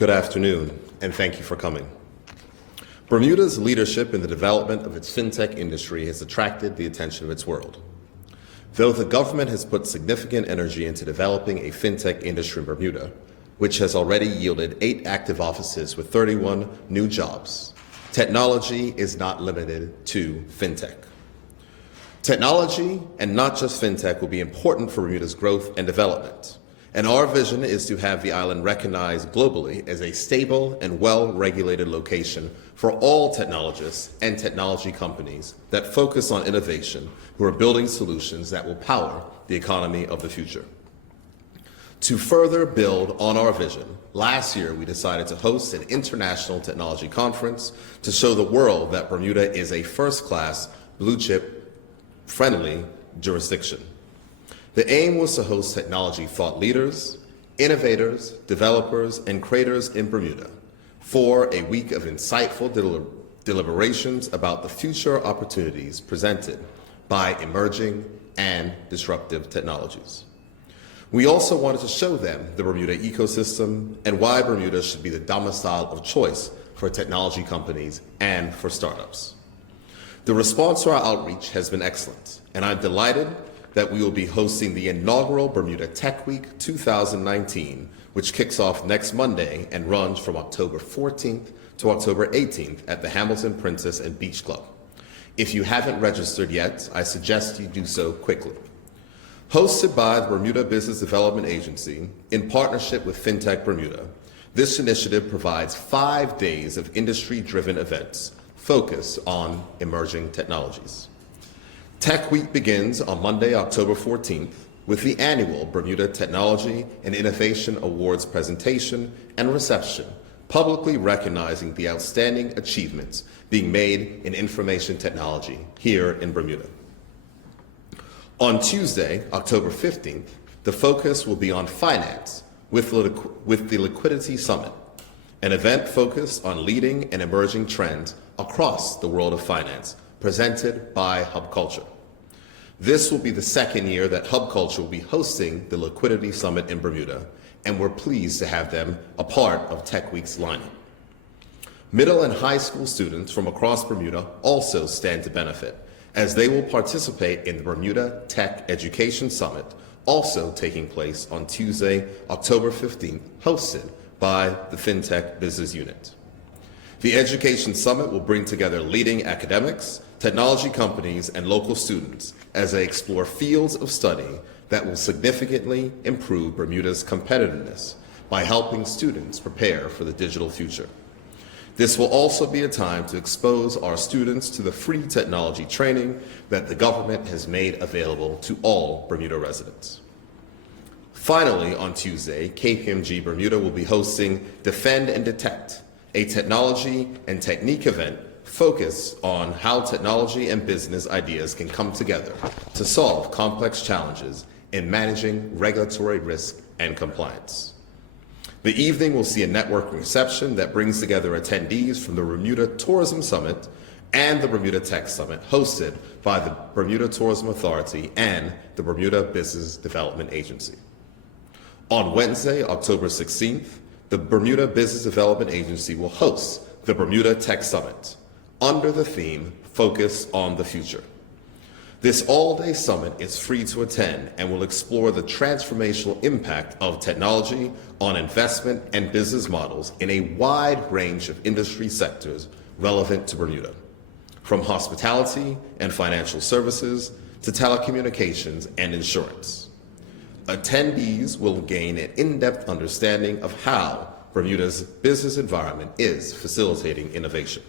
Good afternoon, and thank you for coming. Bermuda's leadership in the development of its fintech industry has attracted the attention of its world. Though the government has put significant energy into developing a fintech industry in Bermuda, which has already yielded 8 active offices with 31 new jobs, technology is not limited to fintech. Technology, and not just fintech, will be important for Bermuda's growth and development. And our vision is to have the island recognized globally as a stable and well-regulated location for all technologists and technology companies that focus on innovation, who are building solutions that will power the economy of the future. To further build on our vision, last year we decided to host an international technology conference to show the world that Bermuda is a first-class, blue-chip, friendly jurisdiction. The aim was to host technology thought leaders, innovators, developers, and creators in Bermuda for a week of insightful deliberations about the future opportunities presented by emerging and disruptive technologies. We also wanted to show them the Bermuda ecosystem and why Bermuda should be the domicile of choice for technology companies and for startups. The response to our outreach has been excellent, and I'm delighted that we will be hosting the inaugural Bermuda TechWeek 2019, which kicks off next Monday and runs from October 14th to October 18th at the Hamilton Princess and Beach Club. If you haven't registered yet, I suggest you do so quickly. Hosted by the Bermuda Business Development Agency in partnership with FinTech Bermuda, this initiative provides 5 days of industry-driven events focused on emerging technologies. Tech Week begins on Monday, October 14th, with the annual Bermuda Technology and Innovation Awards presentation and reception, publicly recognizing the outstanding achievements being made in information technology here in Bermuda. On Tuesday, October 15th, the focus will be on finance with the Liquidity Summit, an event focused on leading and emerging trends across the world of finance, presented by Hub Culture. This will be the second year that Hub Culture will be hosting the Liquidity Summit in Bermuda, and we're pleased to have them a part of Tech Week's lineup. Middle and high school students from across Bermuda also stand to benefit, as they will participate in the Bermuda Tech Education Summit, also taking place on Tuesday, October 15th, hosted by the FinTech Business Unit. The Education Summit will bring together leading academics, technology companies, and local students as they explore fields of study that will significantly improve Bermuda's competitiveness by helping students prepare for the digital future. This will also be a time to expose our students to the free technology training that the government has made available to all Bermuda residents. Finally, on Tuesday, KPMG Bermuda will be hosting Defend and Detect, a technology and technique event focused on how technology and business ideas can come together to solve complex challenges in managing regulatory risk and compliance. The evening will see a networking reception that brings together attendees from the Bermuda Tourism Summit and the Bermuda Tech Summit, hosted by the Bermuda Tourism Authority and the Bermuda Business Development Agency. On Wednesday, October 16th, the Bermuda Business Development Agency will host the Bermuda Tech Summit under the theme, Focus on the Future. This all-day summit is free to attend and will explore the transformational impact of technology on investment and business models in a wide range of industry sectors relevant to Bermuda, from hospitality and financial services to telecommunications and insurance. Attendees will gain an in-depth understanding of how Bermuda's business environment is facilitating innovation.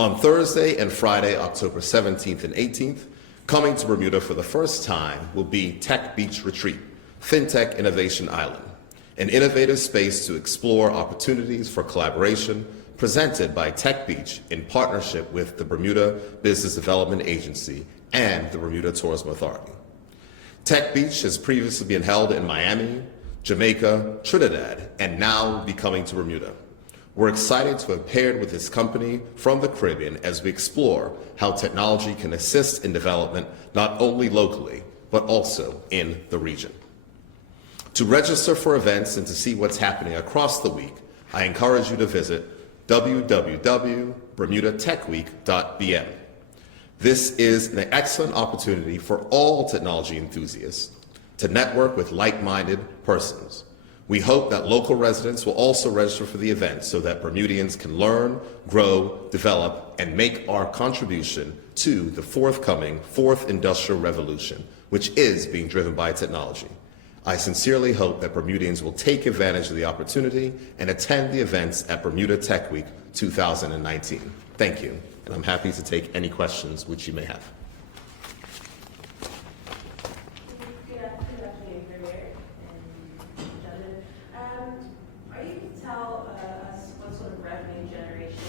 On Thursday and Friday, October 17th and 18th, coming to Bermuda for the first time will be Tech Beach Retreat, FinTech Innovation Island, an innovative space to explore opportunities for collaboration presented by Tech Beach in partnership with the Bermuda Business Development Agency and the Bermuda Tourism Authority. Tech Beach has previously been held in Miami, Jamaica, Trinidad, and now will be coming to Bermuda. We're excited to have paired with this company from the Caribbean as we explore how technology can assist in development not only locally, but also in the region. To register for events and to see what's happening across the week, I encourage you to visit www.bermudatechweek.bm. This is an excellent opportunity for all technology enthusiasts to network with like-minded persons. We hope that local residents will also register for the event so that Bermudians can learn, grow, develop, and make our contribution to the forthcoming fourth industrial revolution, which is being driven by technology. I sincerely hope that Bermudians will take advantage of the opportunity and attend the events at Bermuda Tech Week 2019. Thank you, and I'm happy to take any questions which you may have. Good afternoon, Premier and gentlemen. Are you able to tell us what sort of revenue generation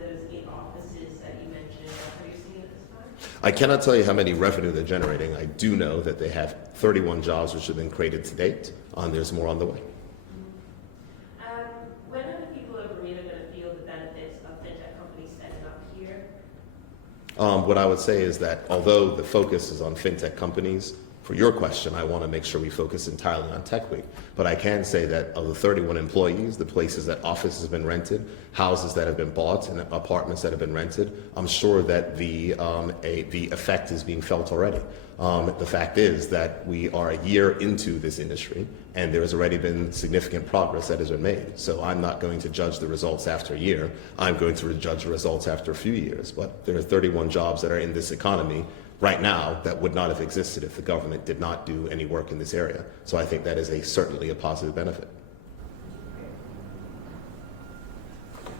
those 8 offices that you mentioned are producing at this time? I cannot tell you how many revenue they're generating. I do know that they have 31 jobs which have been created to date. There's more on the way. When are the people of Bermuda going to feel the benefits of fintech companies setting up here? What I would say is that although the focus is on fintech companies, for your question, I want to make sure we focus entirely on TechWeek. But I can say that of the 31 employees, the places that offices have been rented, houses that have been bought, and apartments that have been rented, I'm sure that the effect is being felt already. The fact is that we are a year into this industry, and there has already been significant progress that has been made. So I'm not going to judge the results after a year. I'm going to judge the results after a few years. But there are 31 jobs that are in this economy right now that would not have existed if the government did not do any work in this area. So I think that is certainly a positive benefit.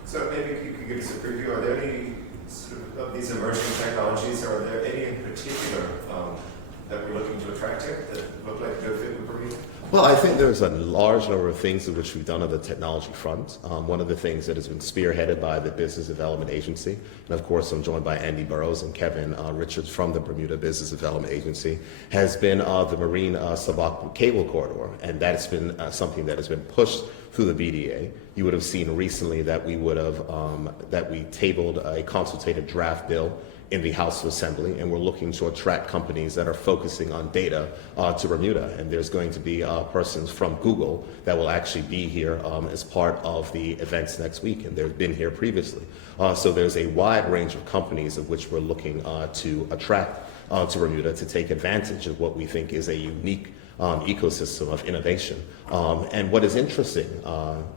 So maybe you could give us a preview. Are there any sort of these emerging technologies, or are there any in particular that we're looking to attract here that look like a good fit with Bermuda? Well, I think there's a large number of things in which we've done on the technology front. One of the things that has been spearheaded by the Business Development Agency, and of course I'm joined by Andy Burrows and Kevin Richards from the Bermuda Business Development Agency, has been the Marine Subaqueous Cable Corridor, and that's been something that has been pushed through the BDA. You would have seen recently that we tabled a consultative draft bill in the House of Assembly, and we're looking to attract companies that are focusing on data to Bermuda. And there's going to be persons from Google that will actually be here as part of the events next week, and they've been here previously. So there's a wide range of companies of which we're looking to attract to Bermuda to take advantage of what we think is a unique ecosystem of innovation. And what is interesting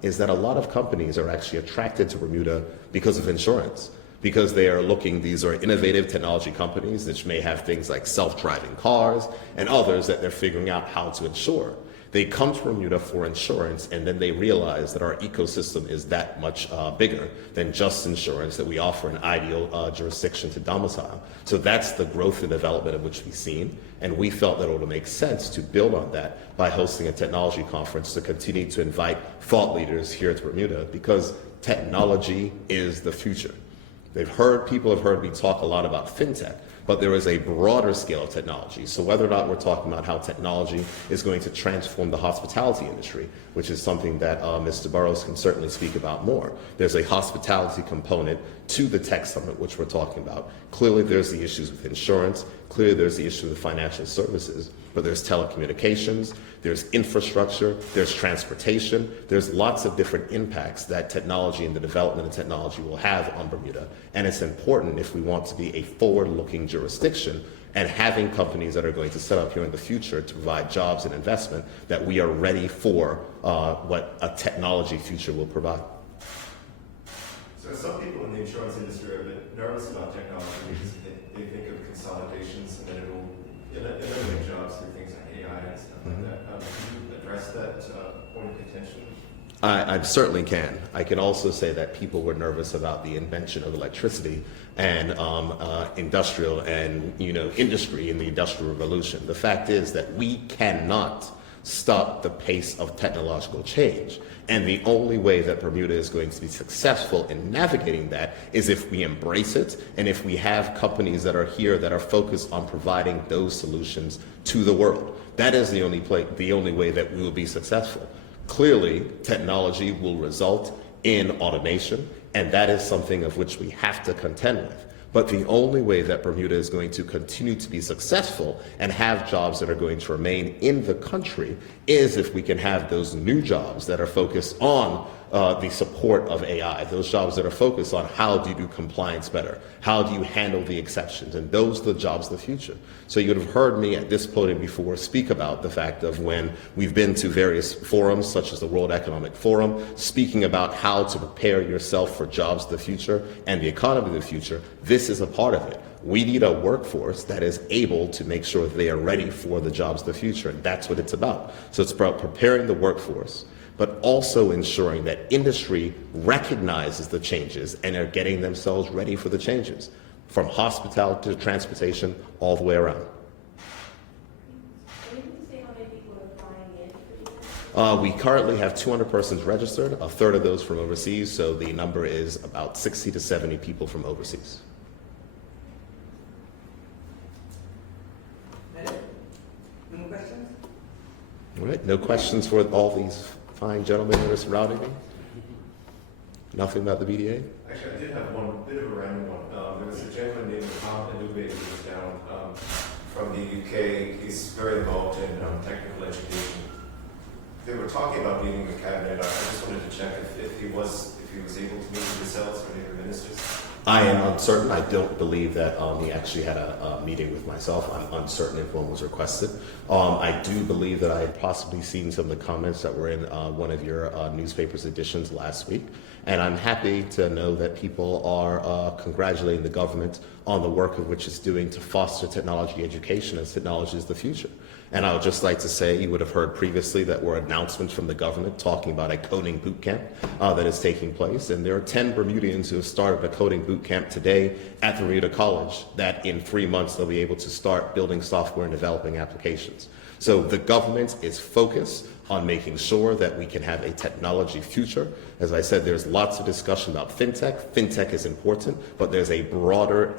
is that a lot of companies are actually attracted to Bermuda because of insurance. Because they are these are innovative technology companies which may have things like self-driving cars and others that they're figuring out how to insure. They come to Bermuda for insurance, and then they realize that our ecosystem is that much bigger than just insurance, that we offer an ideal jurisdiction to domicile. So that's the growth and development of which we've seen, and we felt that it would make sense to build on that by hosting a technology conference to continue to invite thought leaders here to Bermuda, because technology is the future. People have heard me talk a lot about fintech, but there is a broader scale of technology. So whether or not we're talking about how technology is going to transform the hospitality industry, which is something that Mr. Burrows can certainly speak about more. There's a hospitality component to the tech summit, which we're talking about. Clearly there's the issues with insurance, clearly there's the issue with financial services, but there's telecommunications, there's infrastructure, there's transportation, there's lots of different impacts that technology and the development of technology will have on Bermuda. And it's important, if we want to be a forward-looking jurisdiction and having companies that are going to set up here in the future to provide jobs and investment, that we are ready for what a technology future will provide. So some people in the insurance industry are a bit nervous about technology because they think of consolidations and then it will eliminate jobs through things like AI and stuff like that. Can you address that point of contention? I certainly can. I can also say that people were nervous about the invention of electricity and industrial and industry in the Industrial Revolution. The fact is that we cannot stop the pace of technological change. And the only way that Bermuda is going to be successful in navigating that is if we embrace it and if we have companies that are here that are focused on providing those solutions to the world. That is the only way that we will be successful. Clearly, technology will result in automation, and that is something of which we have to contend with. But the only way that Bermuda is going to continue to be successful and have jobs that are going to remain in the country is if we can have those new jobs that are focused on the support of AI, those jobs that are focused on how do you do compliance better, how do you handle the exceptions, and those are the jobs of the future. So you would have heard me at this podium before speak about the fact of when we've been to various forums, such as the World Economic Forum, speaking about how to prepare yourself for jobs of the future and the economy of the future. This is a part of it. We need a workforce that is able to make sure that they are ready for the jobs of the future, and that's what it's about. So it's about preparing the workforce, but also ensuring that industry recognizes the changes and are getting themselves ready for the changes, from hospitality to transportation, all the way around. Are you able to say how many people are flying in for these? We currently have 200 persons registered, a third of those from overseas, so the number is about 60 to 70 people from overseas. No more questions? All right, no questions for all these fine gentlemen that are surrounding me? Nothing about the BDA? Actually, I did have one bit of a random one. There was a gentleman named Inaugural who was down from the UK. He's very involved in technical education. They were talking about meeting the cabinet. I just wanted to check if he was able to meet with yourselves or the other ministers. I am uncertain. I don't believe that he actually had a meeting with myself. I'm uncertain if one was requested. I do believe that I had possibly seen some of the comments that were in one of your newspaper's editions last week. And I'm happy to know that people are congratulating the government on the work of which it's doing to foster technology education, as technology is the future. And I would just like to say, you would have heard previously that were announcements from the government talking about a coding boot camp that is taking place. And there are 10 Bermudians who have started a coding boot camp today at the Bermuda College that in 3 months they'll be able to start building software and developing applications. So the government is focused on making sure that we can have a technology future. As I said, there's lots of discussion about fintech. Fintech is important, but there's a broader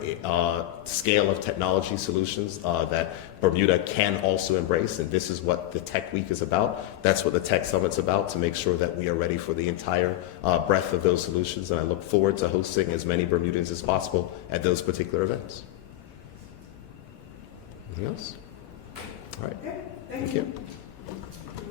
scale of technology solutions that Bermuda can also embrace, and this is what the TechWeek is about. That's what the Tech Summit's about, to make sure that we are ready for the entire breadth of those solutions, and I look forward to hosting as many Bermudans as possible at those particular events. Anything else? All right. Okay, Thank you.